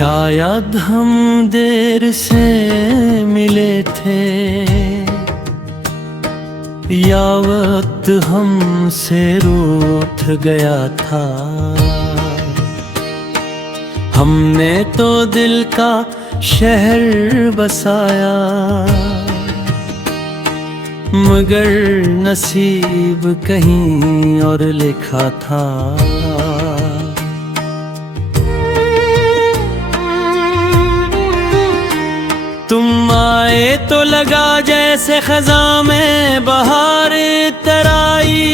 शायद हम देर से मिले थे, या वक्त हमसे रूठ गया था। हमने तो दिल का शहर बसाया, मगर नसीब कहीं और लिखा था। तुम आए तो लगा जैसे खज़ां में बहार तराई,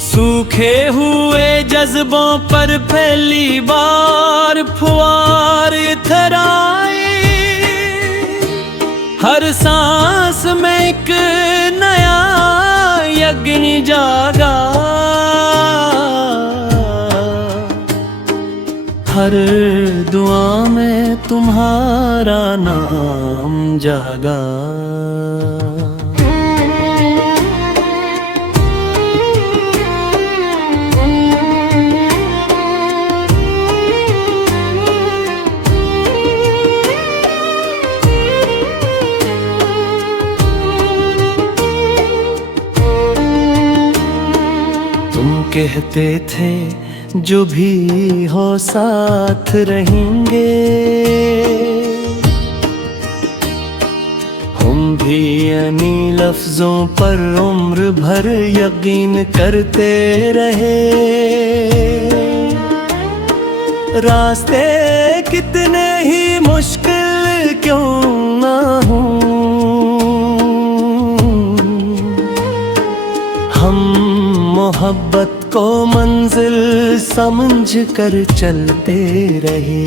सूखे हुए जज्बों पर पहली बार फुहार थराई। हर सांस में एक नया यज्ञ जागा, हर दुआ में तुम्हारा नाम जागा। तुम कहते थे जो भी हो साथ रहेंगे, हम भी यानी लफ्जों पर उम्र भर यकीन करते रहे। रास्ते कितने ही मुश्किल क्यों ना हो, हम मोहब्बत को मंजिल समझ कर चलते रहे।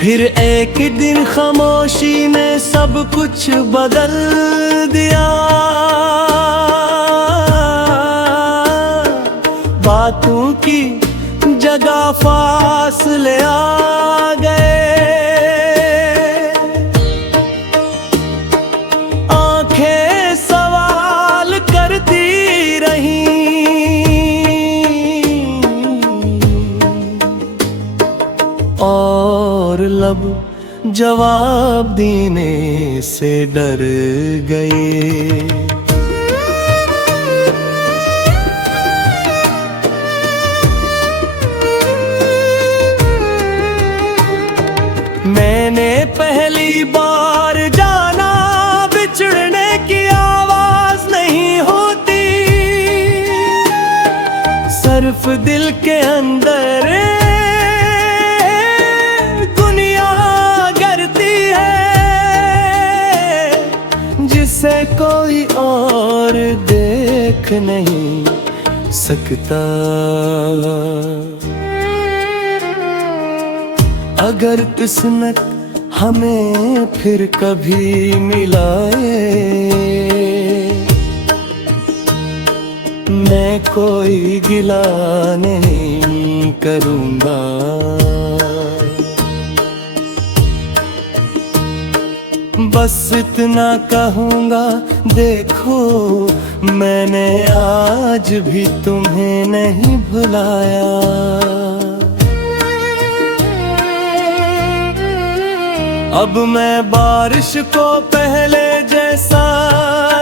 फिर एक दिन खामोशी ने सब कुछ बदल दिया, बातों की जगह फासले आ गए। आंखें सवाल करती रही, और लब जवाब देने से डर गए। मैंने पहली बार जाना बिछड़ने की आवाज नहीं होती, सिर्फ दिल के अंदर दुनिया गिरती है, जिसे कोई और देख नहीं सकता। अगर किस्मत हमें फिर कभी मिलाए, मैं कोई गिला नहीं करूँगा। बस इतना कहूँगा, देखो मैंने आज भी तुम्हें नहीं भुलाया। अब मैं बारिश को पहले जैसा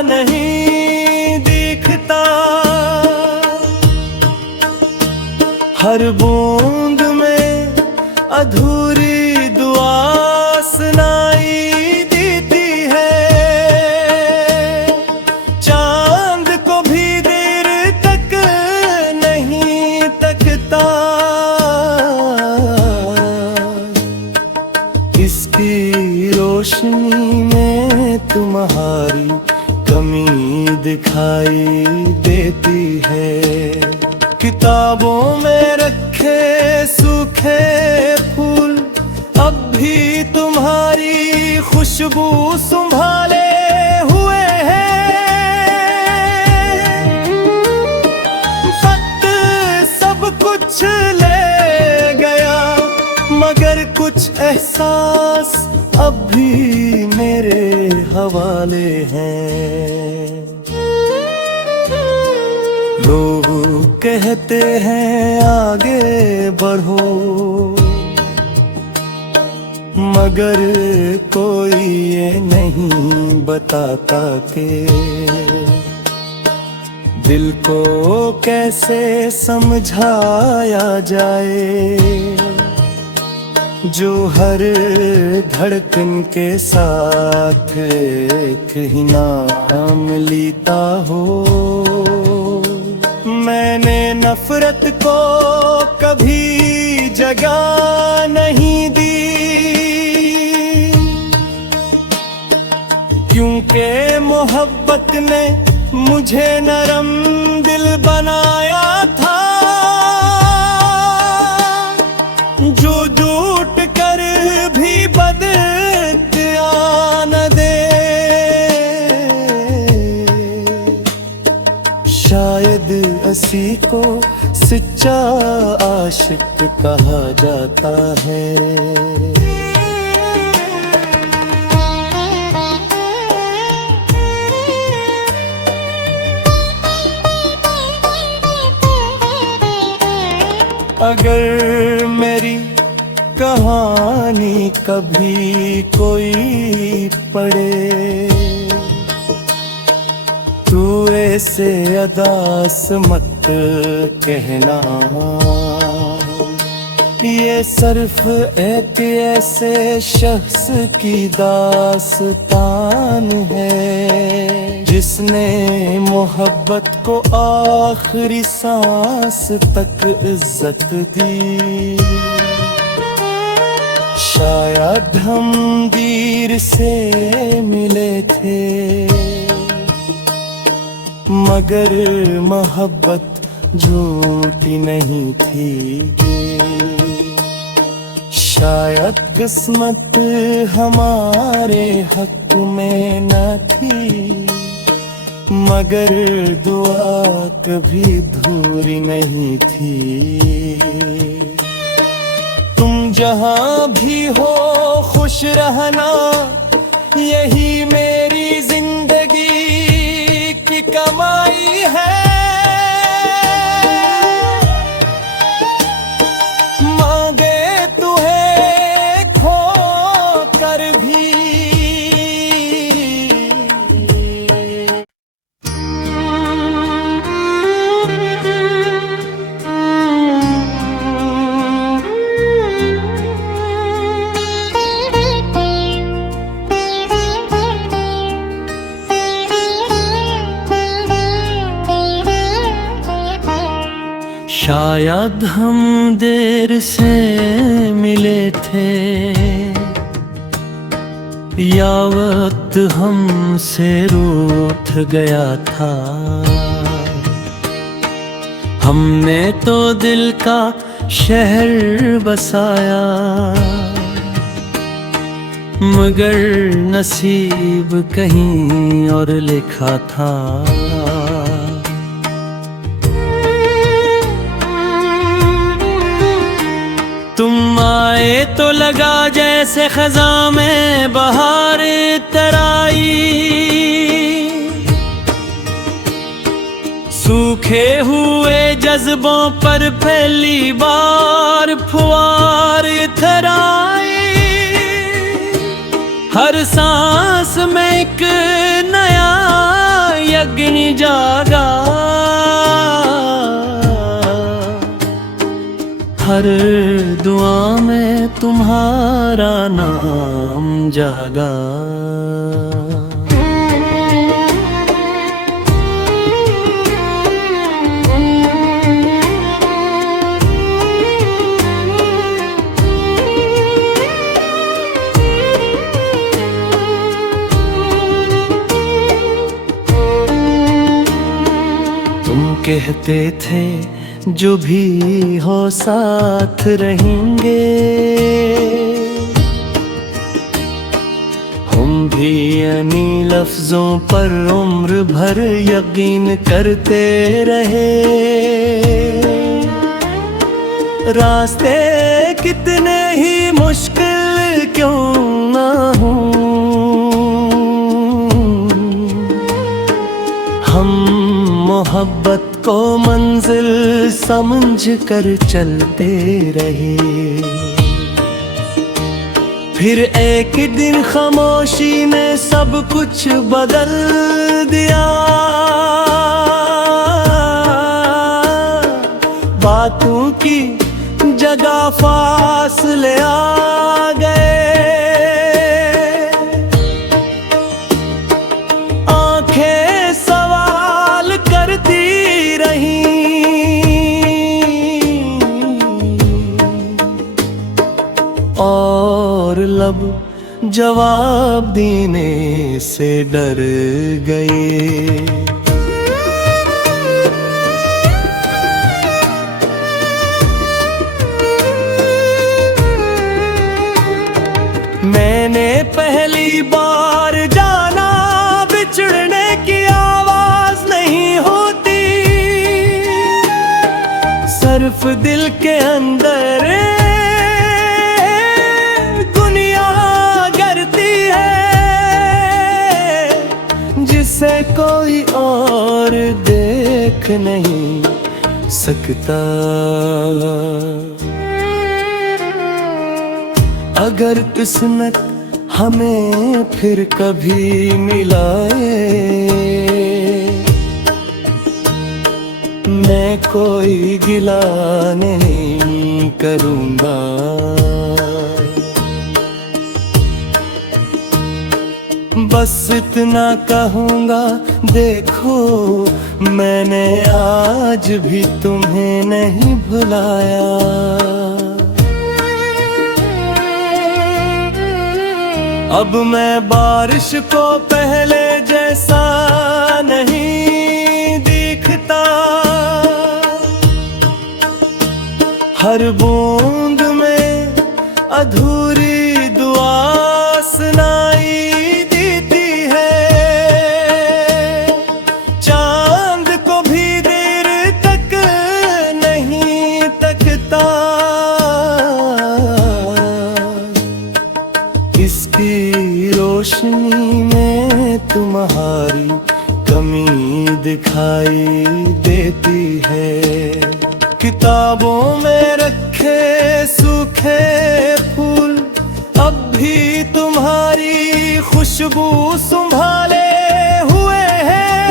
नहीं दिखता, हर बूंद में अधूरी दुआ सुनाई देती है। चांद को भी देर तक नहीं तकता, इसकी रोशनी में तुम्हारी कमी दिखाई देती है। किताबों में रखे सूखे फूल अब भी तुम्हारी खुशबू संभाले हुए हैं। वक्त सब कुछ ले गया, मगर कुछ एहसास अब भी मेरे हवाले हैं। लोग कहते हैं आगे बढ़ो, मगर कोई ये नहीं बताता कि दिल को कैसे समझाया जाए, जो हर धड़कन के साथ एक ही नाम लेता हो। मैंने नफरत को कभी जगह नहीं दी, क्योंकि मोहब्बत ने मुझे नरम दिल बनाया था, जो झूठ कर भी बदला न दे। शायद इसी को सच्चा आशिक कहा जाता है। अगर मेरी कहानी कभी कोई पढ़े, तू ऐसे अदास मत कहना, ये सिर्फ एक ऐसे शख्स की दास्तान है, जिसने मोहब्बत को आखिरी सांस तक इज्जत दी। शायद हम दीर से मिले थे, मगर मोहब्बत झूठी नहीं थी। शायद किस्मत हमारे हक में न थी, मगर दुआ कभी अधूरी नहीं थी। तुम जहां भी हो खुश रहना, यही मेरी जिंदगी की कमाई है। मांगे तुहे खो कर भी, शायद हम देर से मिले थे, या वक्त हमसे रूठ गया था। हमने तो दिल का शहर बसाया, मगर नसीब कहीं और लिखा था। तुम आए तो लगा जैसे खज़ां में बहार तराई, सूखे हुए जज्बों पर पहली बार फुहार थराई। हर सांस में एक नया यज्ञ जागा, हर दुआ में तुम्हारा नाम जागा। तुम कहते थे जो भी हो साथ रहेंगे, हम भी यानी लफ्जों पर उम्र भर यकीन करते रहे। रास्ते कितने ही मुश्किल क्यों ना हो, हम मोहब्बत को मंजिल समझ कर चलते रहे। फिर एक दिन खामोशी ने सब कुछ बदल दिया। बातों की जगह फासले आ गए। आंखें सवाल करती रहीं और लब जवाब देने से डर गए। मैंने पहली बार जाना बिछड़ने की आवाज नहीं होती, सिर्फ दिल के अंदर दुनिया गिरती है जिसे कोई और देख नहीं सकता। अगर किस्मत हमें फिर कभी मिलाए, मैं कोई गिला नहीं करूँगा। बस इतना कहूँगा, देखो मैंने आज भी तुम्हें नहीं भुलाया। अब मैं बारिश को पहले जैसा नहीं दिखता। हर बूंद में अधूरी दुआ सुनाई देती है। चांद को भी देर तक नहीं तकता। इसकी रोशनी में तुम्हारी कमी दिखाई देती है। किताबों में रखे सूखे फूल अब भी तुम्हारी खुशबू संभाले हुए हैं।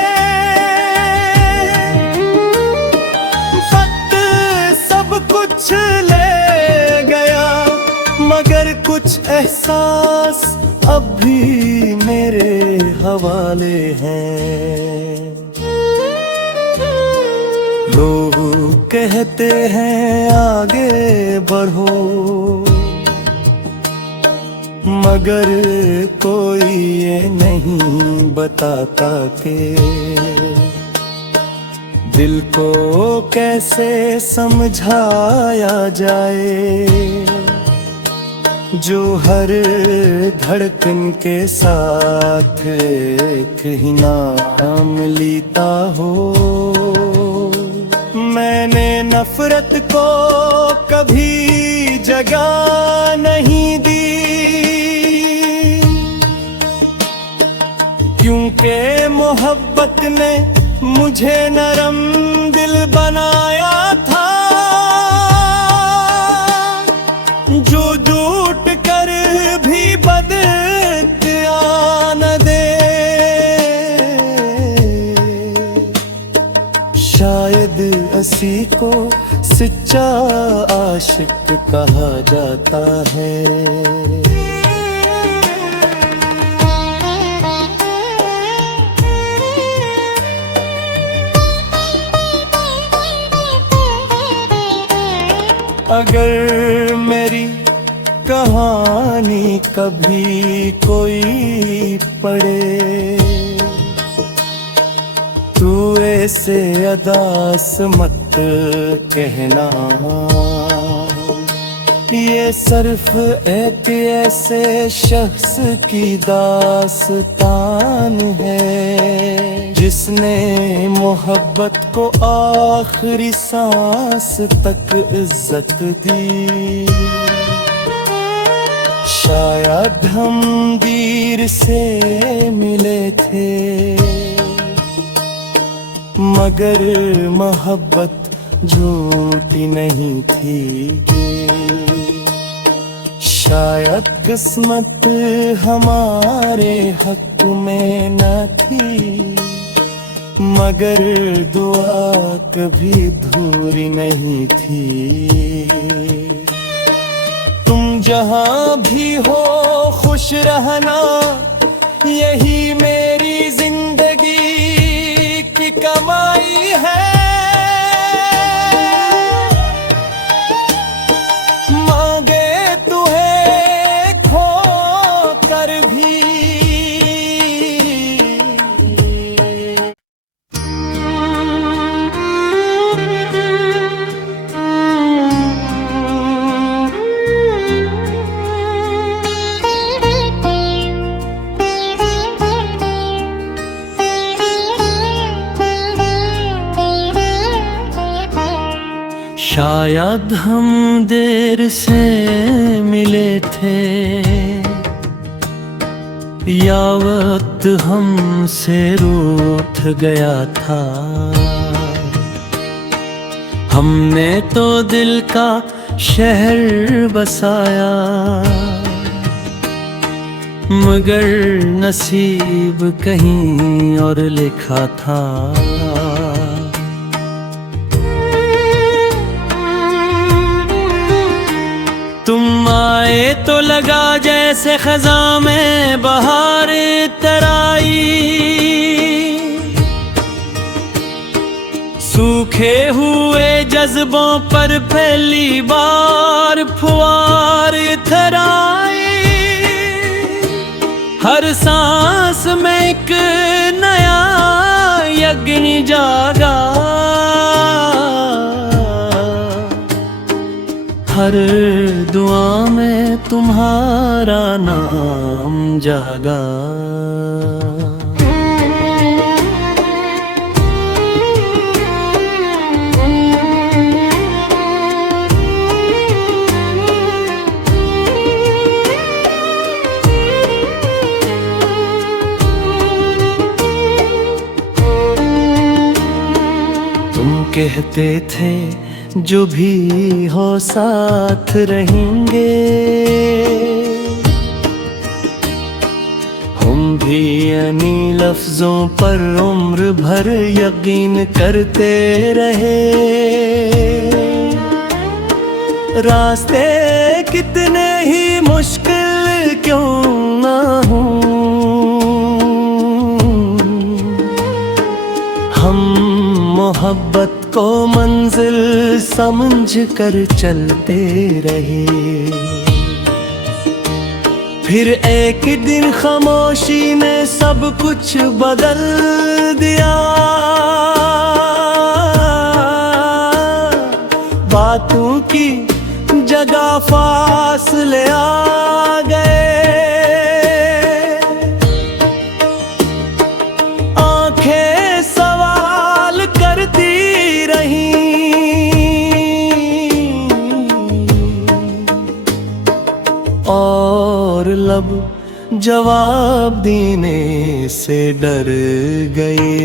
वक्त सब कुछ ले गया मगर कुछ एहसास अब भी मेरे हवाले हैं। लोग कहते हैं आगे बढ़ो, मगर कोई ये नहीं बताता कि दिल को कैसे समझाया जाए जो हर धड़कन के साथ एक ही नाम लेता हो। मैंने नफरत को कभी जगह नहीं दी, क्योंकि मोहब्बत ने मुझे नरम दिल बनाया था जो टूट कर भी बदला न दे। शायद असी को सच्चा आशिक कहा जाता है। अगर मेरी कहानी कभी कोई पढ़े तू ऐसे अदास मत कहना, ये सिर्फ एक ऐसे शख्स की दास्तान है जिसने मोहब्बत को आखिरी सांस तक इज्जत दी। शायद हम तीर से मिले थे मगर मोहब्बत झूठी नहीं थी। शायद किस्मत हमारे हक में न थी, मगर दुआ कभी अधूरी नहीं थी। तुम जहां भी हो खुश रहना, यही मेरी जिंदगी की कमाई है। मांगे तुम्हें खो कर भी शायद हम देर से मिले थे, या वक्त हमसे रूठ गया था। हमने तो दिल का शहर बसाया, मगर नसीब कहीं और लिखा था। तुम आए तो लगा जैसे खज़ां में बहार तराई, सूखे हुए जज्बों पर पहली बार फुहार थराई। हर सांस में एक नया यज्ञ जागा, हर दुआ में तुम्हारा नाम जागा। तुम कहते थे जो भी हो साथ रहेंगे, हम भी यानी लफ्जों पर उम्र भर यकीन करते रहे। रास्ते कितने ही मुश्किल क्यों ना हो, हम मोहब्बत को मंजिल समझ कर चलते रहे। फिर एक दिन खामोशी ने सब कुछ बदल दिया, बातों की जगह फासले आ गए। आंखें सवाल करती रही, और लब जवाब देने से डर गए।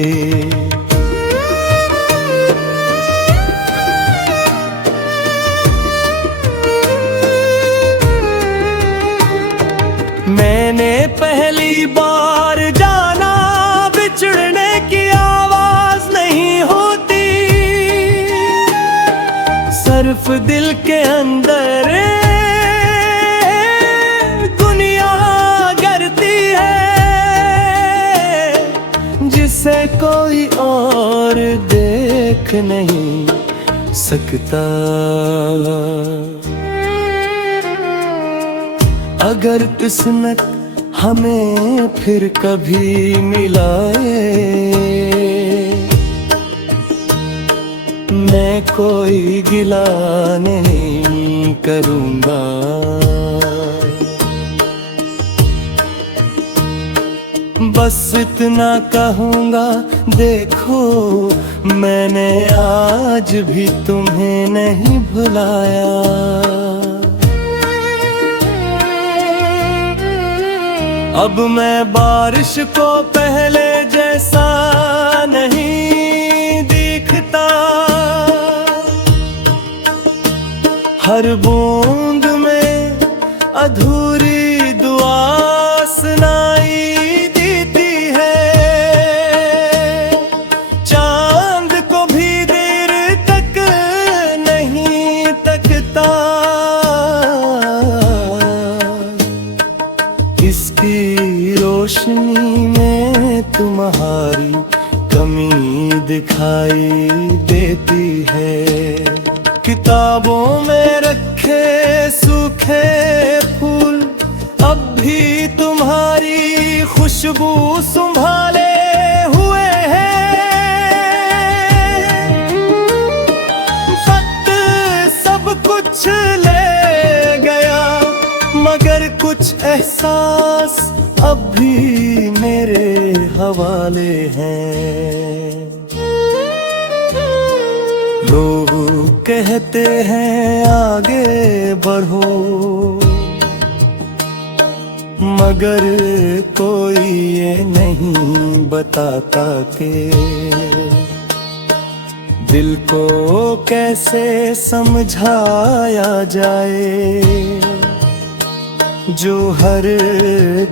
मैंने पहली बार जाना बिछड़ने की आवाज नहीं होती, सिर्फ दिल के अंदर दुनिया गिरती है, जिसे कोई और देख नहीं सकता। अगर किस्मत हमें फिर कभी मिलाए, मैं कोई गिला नहीं करूँगा। बस इतना कहूँगा, देखो मैंने आज भी तुम्हें नहीं भुलाया। अब मैं बारिश को पहले जैसा नहीं हर बूंद में अधूरी दुआ सुनाई देती है। चांद को भी देर तक नहीं तकता, इसकी रोशनी में तुम्हारी कमी दिखाई देती है। किताबों में रखे सूखे फूल अब भी तुम्हारी खुशबू संभाले हुए हैं। वक्त सब कुछ ले गया मगर कुछ एहसास अब भी मेरे हवाले हैं। लोग कहते हैं आगे बढ़ो, मगर कोई ये नहीं बताता कि दिल को कैसे समझाया जाए जो हर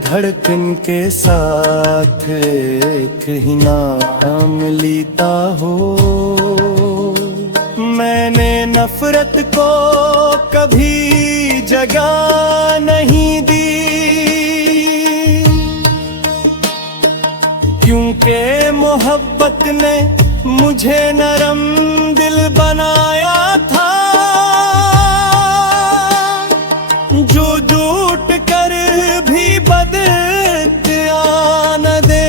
धड़कन के साथ एक ही नाम लेता हो। मैंने नफरत को कभी जगह नहीं दी, क्योंकि मोहब्बत ने मुझे नरम दिल बनाया था जो झूठ कर भी बदला न दे।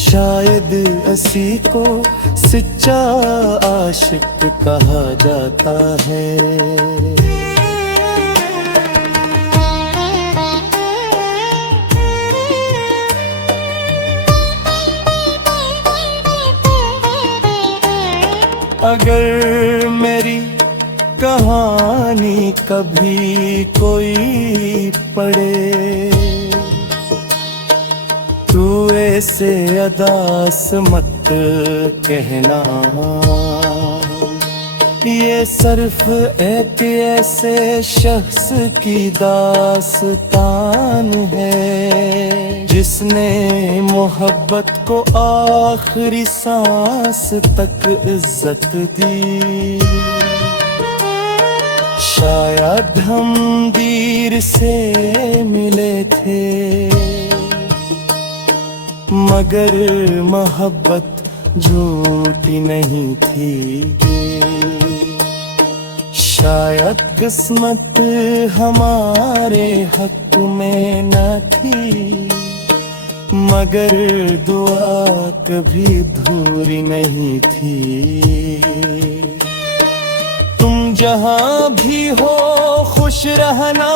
शायद इसी को सच्चा आशिक कहा जाता है। अगर मेरी कहानी कभी कोई पढ़े तू ऐसे अदास मत कहना, ये सिर्फ एक ऐसे शख्स की दास्तान है जिसने मोहब्बत को आखिरी सांस तक इज्जत दी। शायद हम देर से मिले थे मगर मोहब्बत झूठी नहीं थी। शायद किस्मत हमारे हक में न थी मगर दुआ कभी अधूरी नहीं थी। तुम जहां भी हो खुश रहना,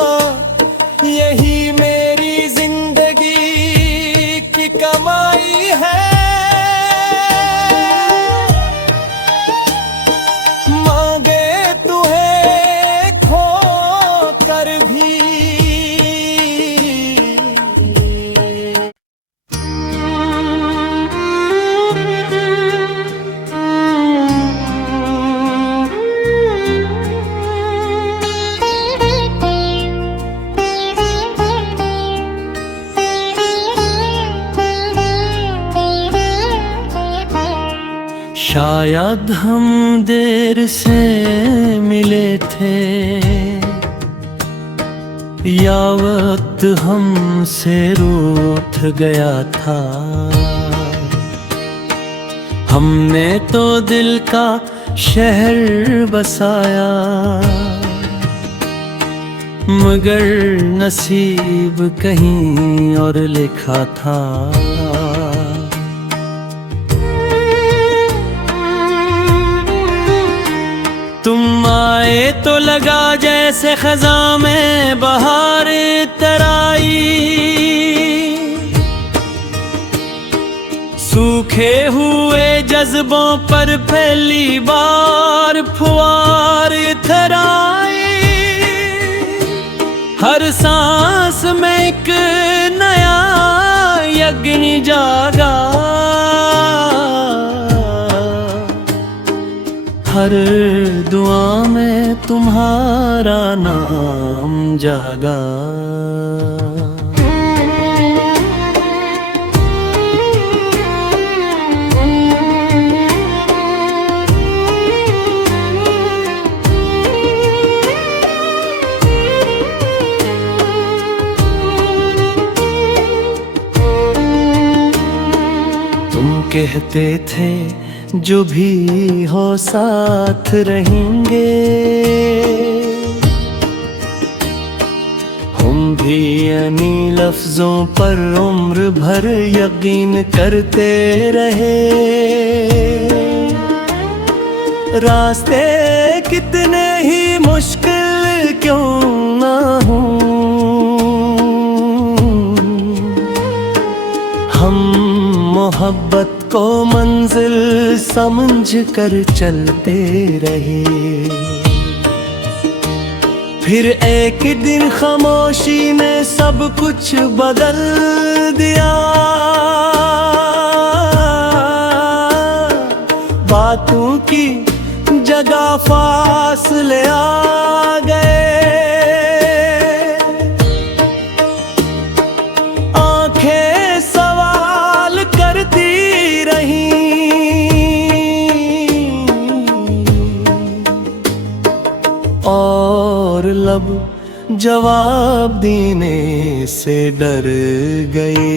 यही मेरी जिंदगी की कमाई है। मांगे तुम्हें खो कर भी शायद हम देर से मिले थे या वक्त हमसे रूठ गया था। हमने तो दिल का शहर बसाया मगर नसीब कहीं और लिखा था। तुम आए तो लगा जैसे खज़ां में बहार तराई, सूखे हुए जज्बों पर पहली बार फुहार थराई। हर सांस में एक नया यज्ञ जागा, हर दुआ में तुम्हारा नाम जागा। तुम कहते थे जो भी हो साथ रहेंगे, हम भी यानी लफ्जों पर उम्र भर यकीन करते रहे। रास्ते कितने ही मुश्किल क्यों ना हो, हम मोहब्बत को मंजिल समझ कर चलते रहे। फिर एक दिन खामोशी ने सब कुछ बदल दिया। बातों की जगह फासले आ गए। आंखें सवाल करती रही और लब जवाब देने से डर गए।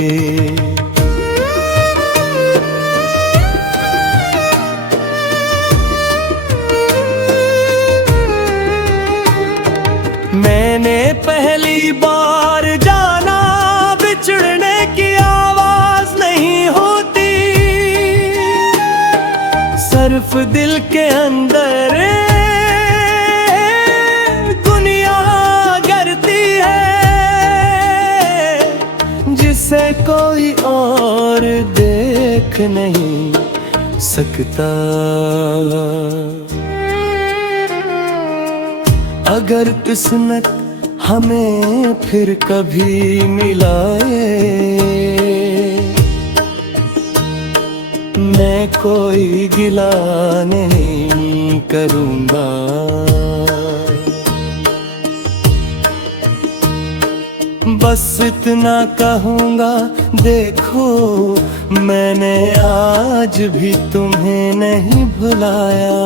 मैंने पहली बार जाना बिछड़ने की आवाज नहीं होती, सिर्फ दिल के अंदर दुनिया गिरती है, जिसे कोई और देख नहीं सकता। अगर किस्मत हमें फिर कभी मिलाए, मैं कोई गिला नहीं करूँगा। बस इतना कहूँगा, देखो मैंने आज भी तुम्हें नहीं भुलाया।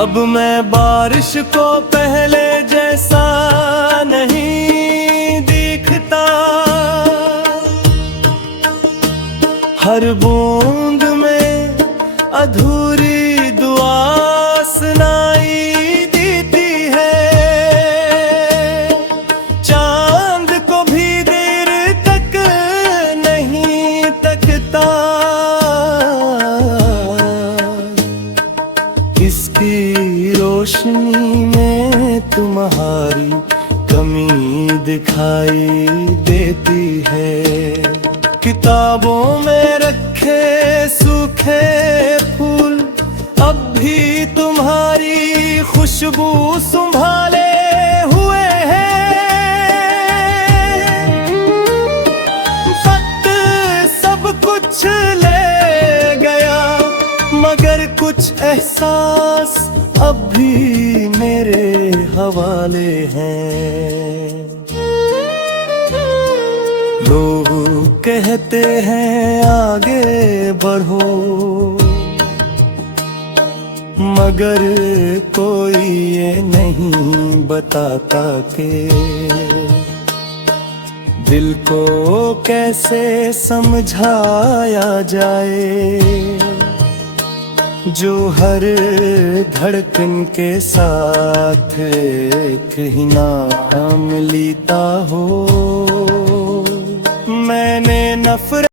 अब मैं बारिश को पहले जैसा नहीं दिखता, हर बूंद में अधूरी दुआ सुनाई देती है। चांद को भी देर तक नहीं तकता, इसकी रोशनी में तुम्हारी कमी दिखाई देती है। किताबों में रखे सूखे फूल अब भी तुम्हारी खुशबू संभाले हुए हैं। वक्त सब कुछ ले गया, मगर कुछ एहसास अब भी मेरे हवाले हैं। लोग कहते हैं आगे बढ़ो, मगर कोई ये नहीं बताता कि दिल को कैसे समझाया जाए, जो हर धड़कन के साथ एक ही नाम लेता हो। मैंने नफरत